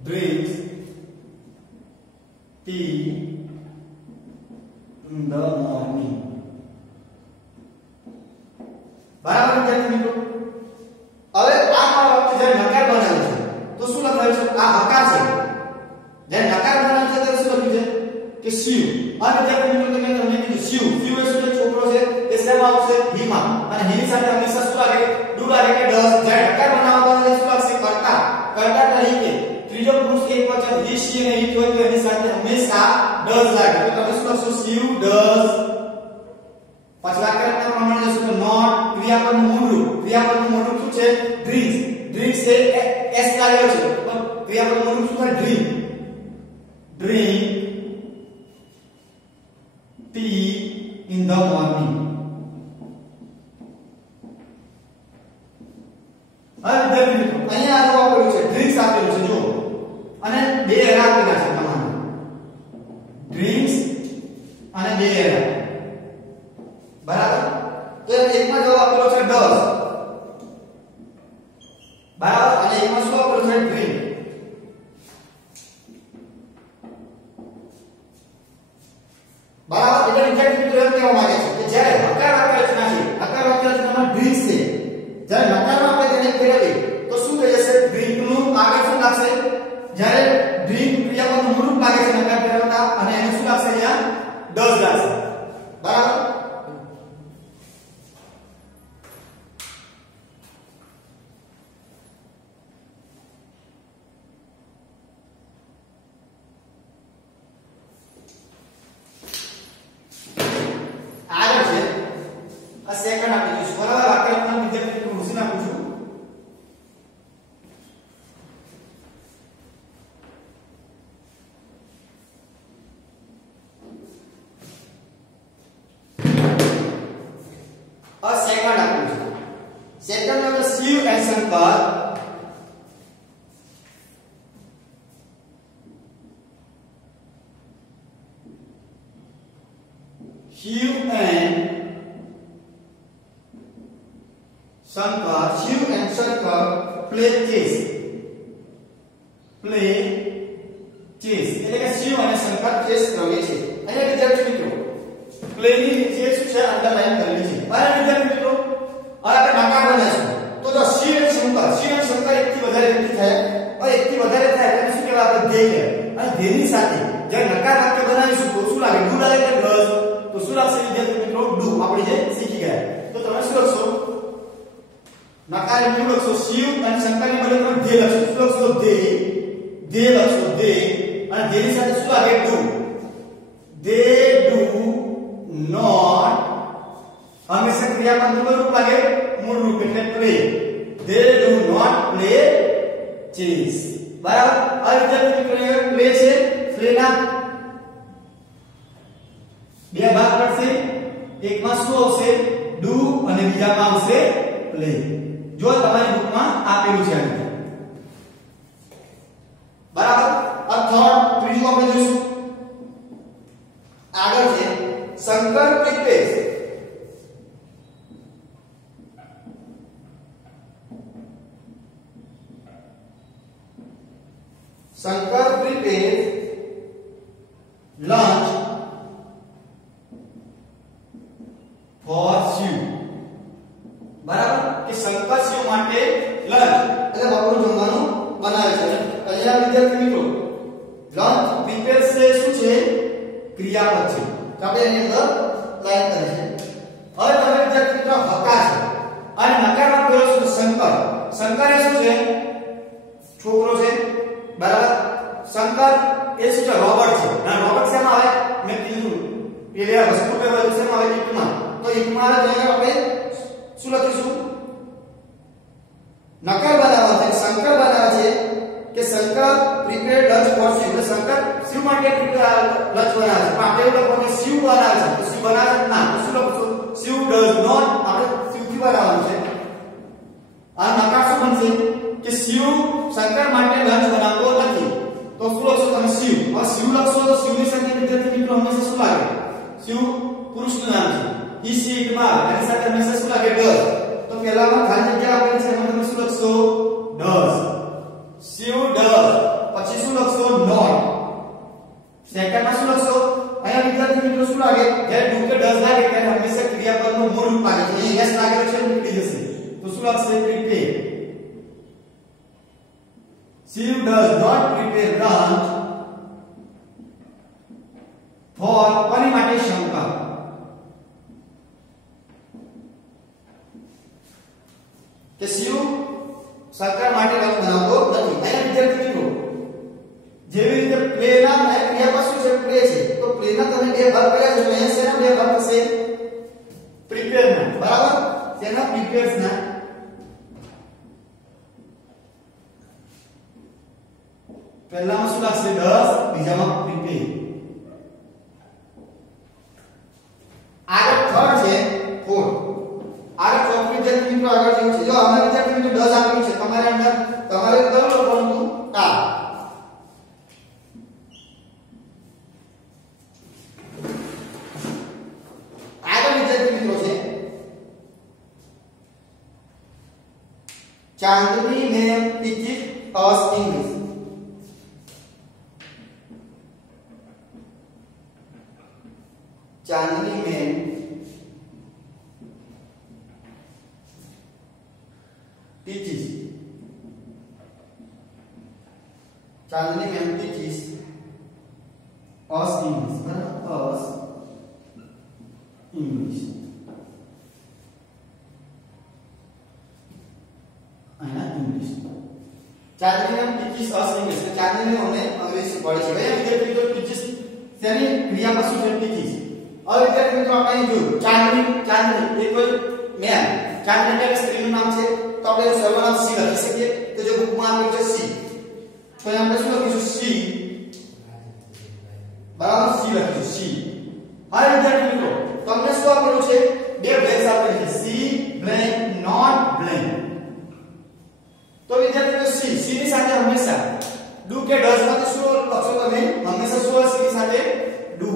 drinks tea in the morning બરાબર વિદ્યાર્થી મિત્રો હવે આ વાક્ય જ્યારે નકાર બનાવ્યું છે તો શું લખાયું છે આ હકાર છે જ્યારે નકાર બનાવ્યું છે ત્યારે શું લખ્યું છે કે શિવ આ વિદ્યાર્થી મિત્રો તમે કીધું શિવ શિવ એ શું છોકરો છે એ શેમાં આવશે હી માં અને હી સાથે હંમેશા શું લાગે ડુ લાગે કે ડઝ જ્યારે નકાર બનાવવાનો છે શું લાગશે કરતા કરતા તરીકે ત્રીજો પુરુષ એકવચન હી શી અને ઈટ હોય તો એની સાથે હંમેશા ડઝ લાગે તો તમે શું લખશો શિવ ડઝ પછી વાક્યરચના પ્રમાણે જશું તો નોટ ક્રિયાપદનું મૂળ રૂપ શું છે ડ્રિંક્સ ડ્રિંક્સ એ એસ લાગેલો છે તો ક્રિયાપદનું મૂળ રૂપ શું થાય drink tea in the morning હવે વિદ્યાર્થી મિત્રો અહીંયા આ આપેલું છે ડ્રિંક્સ આપેલું છે જો અને બે એરા આપેલા છે તમારે ડ્રિંક્સ અને બે એરા બરાબર તો એકમાં જવાબ આપેલો છે ડઝ બરાબર અને એકમાં શું આપેલું છે ડ્રિંક બરાબર એટલે વિદ્યાર્થી મિત્રો એમ કહેવા માંગે છે કે જ્યારે હકાર વાક્ય રચના છે હકાર વાક્ય રચનામાં ડ્રિંક્સ છે જ્યારે નકારમાં આપણે તેને ફેરવીએ તો શું થઈ જશે ડ્રિંક નું આગળ શું લાગશે જ્યારે ડ્રિંક ક્રિયાપદનું મૂળ રૂપ લાગે છે નકાર ફેરવતા અને એને શું લાગશે અહીંયા ડઝ લાગશે બરાબર સેકન્ડ આપી દઈશું બરાબર વાક્ય રચના વિદ્યાર્થી મિત્રો મૂકી નાખું છું આ સેકન્ડ આપી દઈશું સેકન્ડ એટલે Shiv and Shankar Shiv and Shiv and Shankar play chess. એટલે કે શિવ અને શંકર ચેસ રમે છે. અહીંયા વિદ્યાર્થી મિત્રો પ્લે ની જે શું છે અંડરલાઈન કરેલી છે. બરાબર વિદ્યાર્થી મિત્રો હવે આપણે નકાર બનાવીશું. તો જો શિવ અને શંકર એકથી વધારે વ્યક્તિ થાય અને એકથી વધારે થાય એટલે શું કહેવાય આપણે ધ્યેય કહેવાય. અને ધ્યેયની સાથે જ્યારે નકાર વાક્ય બનાવીશું તો શું લાગે ડુ લાગે કે ડઝ તો શું લાગશે વિદ્યાર્થી મિત્રો ડુ આપણે જે શીખી ગયા. તો તમે શું લખશો નકાર મૂળ લખશો શિવ અને શંકરની બદલે તમે ધ્યેય લખશો શું લખશો ધ્યેય લખશો ધ્યેય અને ધ્યેયની સાથે શું લાગે ડુ they do not હંમેશા ક્રિયાપદ મૂળ રૂપ લાગે મૂળ રૂપ એટલે play they do not play chess બરાબર આ વિદ્યાર્થી મિત્રો પ્લે છે પ્લે ના બે ભાગ પડશે એકમાં શું આવશે ડુ અને બીજામાં આવશે પ્લે જો તમારી બુકમાં આપેલું છે બરાબર આ થર્ડ ત્રીજું આપણે જોઈશું આગળ છે Shankar prepares Shankar lunch for Shiv. બરાબર કે શંકર શિવ માટે લંચ એટલે બપોરનું જમવાનું બનાવે છે. અહીંયા વિદ્યાર્થી મિત્રો લંચ પ્રિપેર છે શું છે ક્રિયાપદ છે. તો આપણે એની અંદર લાઈન કરી છે. હવે તમે વિદ્યાર્થી મિત્રો હકાર છે અને નકારમાં પેલો શું શંકર. શંકર એ શું છે છોકરો છે બરાબર. શંકર એ શું છે રોબર્ટ છે. અને રોબર્ટ શેમાં આવે મેં કીધું એટલે વસ્તુ પે વધુ શેમાં આવે ઈટમાં. તો ઈટમાં આવે તો આપણે શું લખીશું નકાર બનાવવા છે. શંકર બનાવે છે કે Shankar prepared lunch for Shiv. એટલે શંકર શિવ માટે લંચ બનાવે છે. પણ આપણે એવું લખવાનું શિવ બનાવે છે તો શિવ બનાવે છે ના તો શું લખશું શિવ ડઝ નોટ. આપણે શિવથી બનાવવાનું છે. આ નકાર શું બનશે કે શિવ શંકર માટે લંચ બનાવતો નથી તો શું લખશો તમે શિવ. હવે શિવ લખશો તો શિવની સંખ્યા વિદ્યાર્થી મિત્રો હંમેશા શું લાગે શિવ પુરુષનું નામ છે. ઈ સી ઇટમાં એની સાથે હંમેશા શું લાગે ડઝ. તો પહેલામાં ખાલી જગ્યા આપેલી છે એમાં તમે શું લખશો ડઝ. શિવ ડઝ પછી શું લખશો નોટ. સેકન્ડમાં શું લખશો અહીંયા વિદ્યાર્થી મિત્રો શું લાગે જ્યારે ડુ કે ડઝ લાગે ત્યારે હંમેશા ક્રિયાપદનું મૂળ રૂપ લાગે છે. અહીં એસ લાગેલો છે નીકળી જશે તો શું લખશે prepare. Shiv does not prepare lunch for કોની માટે શંકર. કે શિવ શંકર માટે લંચ બનાવતો નથી. અહીંયા વિદ્યાર્થી મિત્રો જેવી રીતે પ્લે ના ક્રિયાપદ શું છે પ્લે છે તો પ્લે ના તમે બે ભાગ કર્યા છે તો અહીંયા શેના બે ભાગ થશે પ્રિપેર ના. બરાબર શેના પ્રિપેર્સ ના. પહેલામાં શું લાગશે 10 બીજામાં પ્રિપેર. આગળ થર્ડ છે 4. આગળ ચોથું વિદ્યાર્થી મિત્રો આગળ જેવું છે. જો અમારા વિદ્યાર્થી મિત્રો 10 આપ્યું છે તમારે અંદર તમારે કયું લખવાનું આ. આગળ વિદ્યાર્થી મિત્રો છે ચાંદની મેમ ટીચિસ અસ ઇંગ્લિશ. चांदनी में teaches. चांदनी में teaches us English. us English. आना English. चांदनी में teaches us English. चांदनी में हमने अंग्रेजी पढ़ी है. भैया विद्यार्थी तो teaches यानी क्रियापद શું છે teaches. હવે વિદ્યાર્થી મિત્રો આપણે જોયું ચાંદની ચાંદની એ કોઈ મેમ ચાંદની એટલે સ્ત્રીનું નામ છે તો આપણે સર્વનામ સી લખી શકીએ. તો જો બુકમાં આપેલું છે સી તો આપણે શું લખીશું સી. બરાબર સી લખીશું સી. હવે વિદ્યાર્થી મિત્રો તમને શું આપેલું છે બે બ્લેન્ક્સ આપેલી છે સી બ્લેન્ક નોટ બ્લેન્ક. તો વિદ્યાર્થી મિત્રો સી સી ની સાથે હંમેશા ડુ કે ડઝ માંથી શું લખશો તમે હંમેશા શું સી ની સાથે ડુ.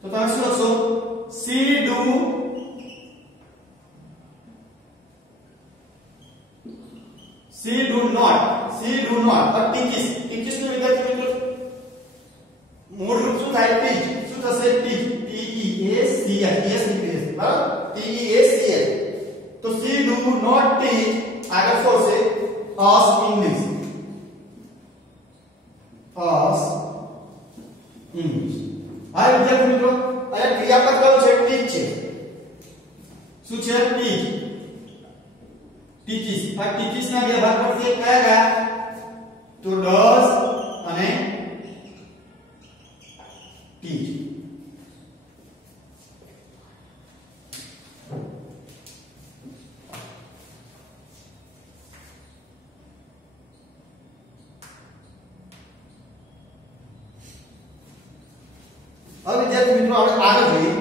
તો તમે શું લખશો સી ડુ નોટ और ટીચિસ. ટીચિસ નું વિદ્યાર્થી મિત્રો મૂળ રૂપ શું થાય ટીચ. શું થશે ટીચ T E A C H S નીકળી જશે. બરાબર T E A C H. તો સી ડુ નોટ ટીચ આગળ શું હશે us English. us English. હા વિદ્યાર્થી મિત્રો અહીંયા ક્રિયાપદ કયું છે ટીચ છે. શું છે ટીચ ટીચિસ. આ ટીચિસ ના બે ભાગ પડશે કયા કયા તો ડઝ અને ટીચ. હવે વિદ્યાર્થી મિત્રો આપણે આગળ જોઈએ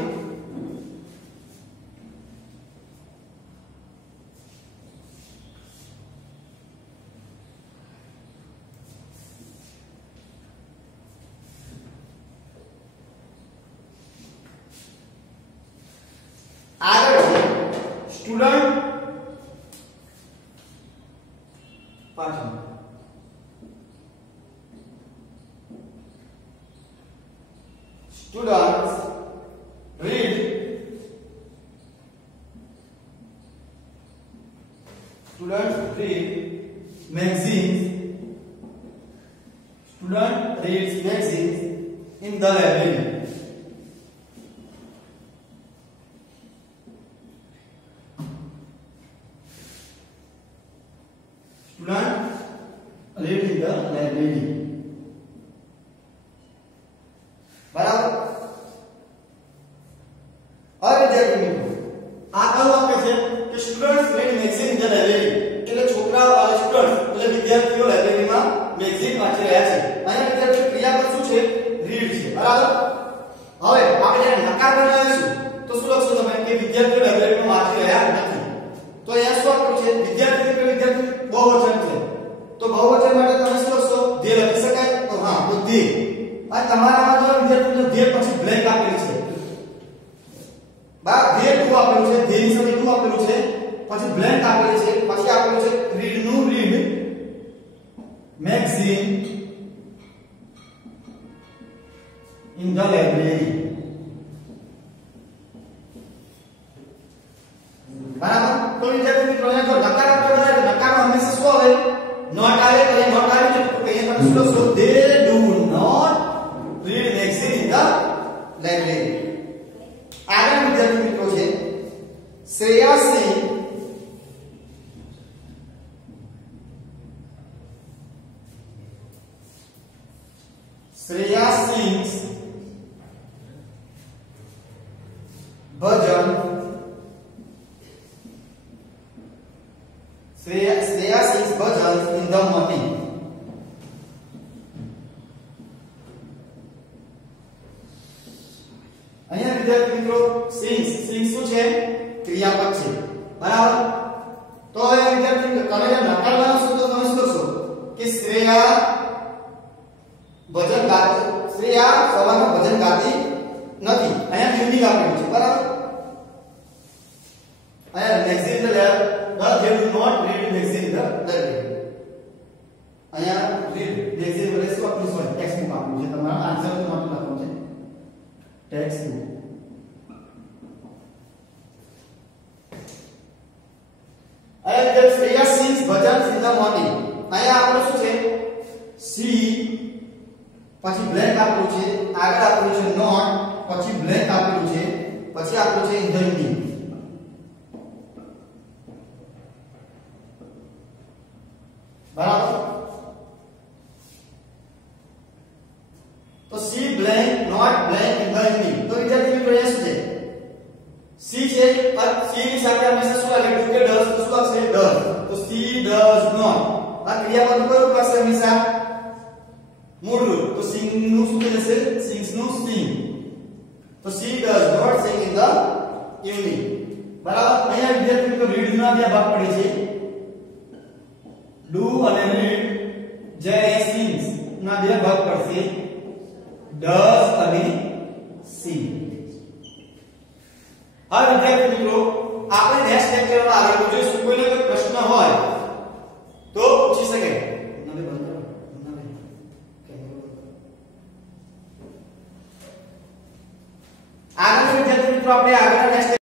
स्टूडेंट पांच students read magazines. Student reads magazines in the library. Student read in the library. બરાબર. હવે વિદ્યાર્થી મિત્રો આ કયું વાક્ય છે કે students read magazine in the library, એટલે છોકરાઓ અને સ્ટુડન્ટ્સ એટલે વિદ્યાર્થીઓ લાઇબ્રેરીમાં મેગઝીન વાંચી રહ્યા છે. અહીંયા વિદ્યાર્થી ક્રિયાપદ શું છે? રીડ છે. બરાબર. હવે આપણે જ્યારે નકાર બનાવીશું તો શું લખશો તમે કે વિદ્યાર્થીઓ લાઇબ્રેરીમાં વાંચી રહ્યા નથી. તો અહીંયા શું આપ્યું છે? વિદ્યાર્થી એટલે વિદ્યાર્થી બહુવચન છે. તો બહુવચન માટે તમે શું લખશો? ધ્યેય લખી શકાય? તો હા, તો ધ્યેય. આ તમારામાં જો વિદ્યાર્થીઓ ધ્યેય પછી બ્લેન્ક આપેલું છે. બા ધ્યેય ટુ આપેલું છે, ધ્યેય સાથે ટુ આપેલું છે, પછી બ્લેન્ક આપેલું છે, પછી આપેલું છે રીડ નું read magazine in the library. બરાબર. તો વિદ્યાર્થી મિત્રો અહીંયા જો નકાર આપણે બનાવે તો નકારમાં હંમેશા શું આવે? નોટ આવે. તો એ નોટ આવે તો અહીંયા તમે શું લખશો? they do not read magazine in the library. આગળ વિદ્યાર્થી મિત્રો છે શ્રેયા સિંહ ભજન Shreya sings bhajans in the morning. અહીંયા વિદ્યાર્થી મિત્રો sings શું છે? ક્રિયાપદ છે. બરાબર. તો હવે વિદ્યાર્થી મિત્રો તમે જે નકાર બનાવશો તો તમે શું કરશો કે શ્રેયા સવારમાં ભજન ગાતી નથી. અહીંયા યુનિક આપેલું છે. બરાબર. અહીંયા magazine they do not read magazine in the library. અહીંયા read magazine એટલે શું આપેલું છે? ટેક્સ્ટ બુક આપેલું છે. તમારા આન્સર તો નોટ લખવાનું છે. Text book. અહીંયા Shreya sings bhajans in the morning. અહીંયા આપણું શું છે? સી પછી બ્લેન્ક આપેલું છે, આગળ આપેલું છે નોટ, પછી બ્લેન્ક આપેલું છે, પછી આપેલું છે ઇન ધ ઇવનિંગ. બરાબર. તો C blank not blank in the evening. તો વિદ્યાર્થી મિત્રો અહીંયા શું છે? સી છે અને સી ની સાથે હંમેશા શું આવે? ડુ કે ડઝ. તો શું આવશે? ડઝ. તો સી ડઝ નોટ. આ ક્રિયાપદ કયું પાસે હંમેશા? મૂળ રૂપ. તો સિંગ નું શું થશે? સિંગ્સ નું સિંગ. તો C does not sing in the evening. બરાબર. અહીંયા વિદ્યાર્થી મિત્રો રીડ ના બે ભાગ પડે છે. ડુ અને રીડ જે સિંગ્સ ના બે ભાગ પડશે. ડઝ અને સી. હવે વિદ્યાર્થી મિત્રો આપણે